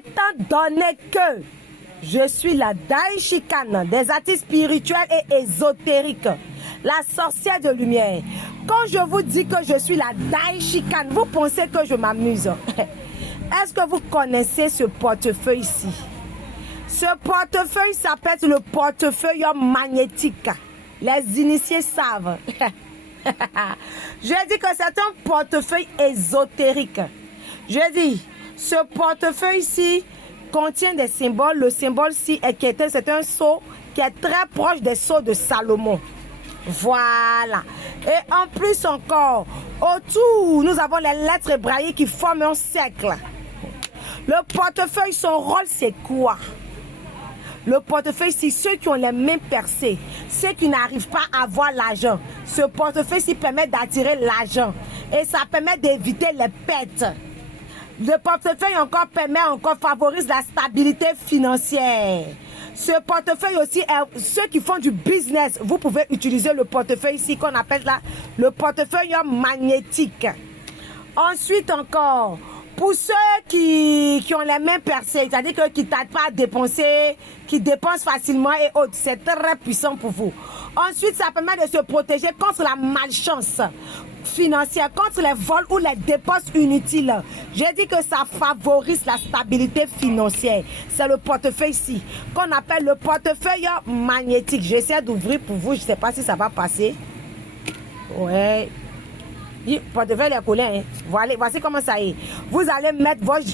Étant donné que je suis la Daishikan des artistes spirituels et ésotériques, la sorcière de lumière. Quand je vous dis que je suis la Daishikan, vous pensez que je m'amuse. Est-ce que vous connaissez ce portefeuille ici? Ce portefeuille s'appelle le portefeuille magnétique. Les initiés savent. Je dis que c'est un portefeuille ésotérique. Je dis, ce portefeuille ici contient des symboles. Le symbole ici c'est un sceau qui est très proche des sceaux de Salomon. Voilà. Et en plus encore, autour, nous avons les lettres hébraïques qui forment un cercle. Le portefeuille, son rôle, c'est quoi? Le portefeuille, c'est ceux qui ont les mains percées, ceux qui n'arrivent pas à avoir l'argent. Ce portefeuille, permet d'attirer l'argent et ça permet d'éviter les pertes. Le portefeuille favorise la stabilité financière. Ce portefeuille aussi, ceux qui font du business, vous pouvez utiliser le portefeuille ici qu'on appelle là le portefeuille magnétique. Ensuite encore, pour ceux qui ont les mains percées, c'est-à-dire qui ne tardent pas à dépenser, qui dépensent facilement et autres, c'est très puissant pour vous. Ensuite, ça permet de se protéger contre la malchance financière, contre les vols ou les dépenses inutiles. J'ai dit que ça favorise la stabilité financière. C'est le portefeuille ici, qu'on appelle le portefeuille magnétique. J'essaie d'ouvrir pour vous, je ne sais pas si ça va passer. Ouais. Le portefeuille est collé. Hein. Voilà, voici comment ça est. Vous allez mettre votre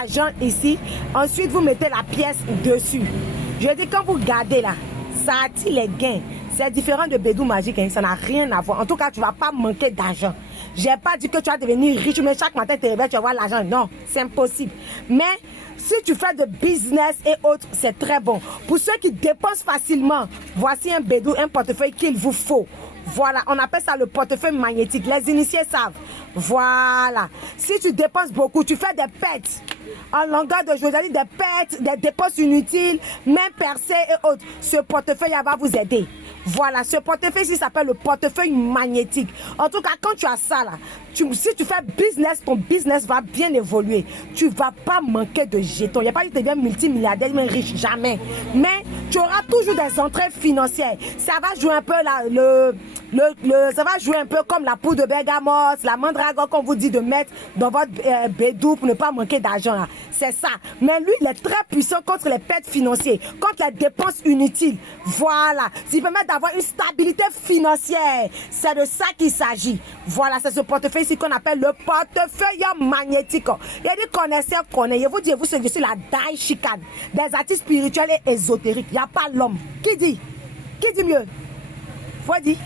argent ici. Ensuite, vous mettez la pièce dessus. Je dis, quand vous gardez là, ça attire les gains. C'est différent de Bédou Magique. Hein. Ça n'a rien à voir. En tout cas, tu ne vas pas manquer d'argent. Je n'ai pas dit que tu vas devenir riche, mais chaque matin, tu te réveilles, tu vas avoir l'argent. Non, c'est impossible. Mais si tu fais de business et autres, c'est très bon. Pour ceux qui dépensent facilement, voici un Bédou, un portefeuille qu'il vous faut. Voilà, on appelle ça le portefeuille magnétique. Les initiés savent. Voilà. Si tu dépenses beaucoup, tu fais des pertes. En longueur de journée, des pertes, des dépenses inutiles, même percées et autres. Ce portefeuille va vous aider. Voilà, ce portefeuille-ci s'appelle le portefeuille magnétique. En tout cas, quand tu as ça là, si tu fais business, ton business va bien évoluer. Tu ne vas pas manquer de jetons. Il n'y a pas dit que tu deviens multimilliardaire, mais riche, jamais. Mais tu auras toujours des entrées financières. Ça va jouer un peu là, ça va jouer un peu comme la poudre de bergamote, la mandragore qu'on vous dit de mettre dans votre bédou pour ne pas manquer d'argent. C'est ça. Mais lui, il est très puissant contre les pertes financières, contre les dépenses inutiles. Voilà. Il permet d'avoir une stabilité financière. C'est de ça qu'il s'agit. Voilà, c'est ce portefeuille ici qu'on appelle le portefeuille magnétique. Il y a des connaisseurs connaissent. Je vous dis, je suis la Daishikan des artistes spirituels et ésotériques. Il n'y a pas l'homme. Qui dit? Qui dit mieux? Faut dire.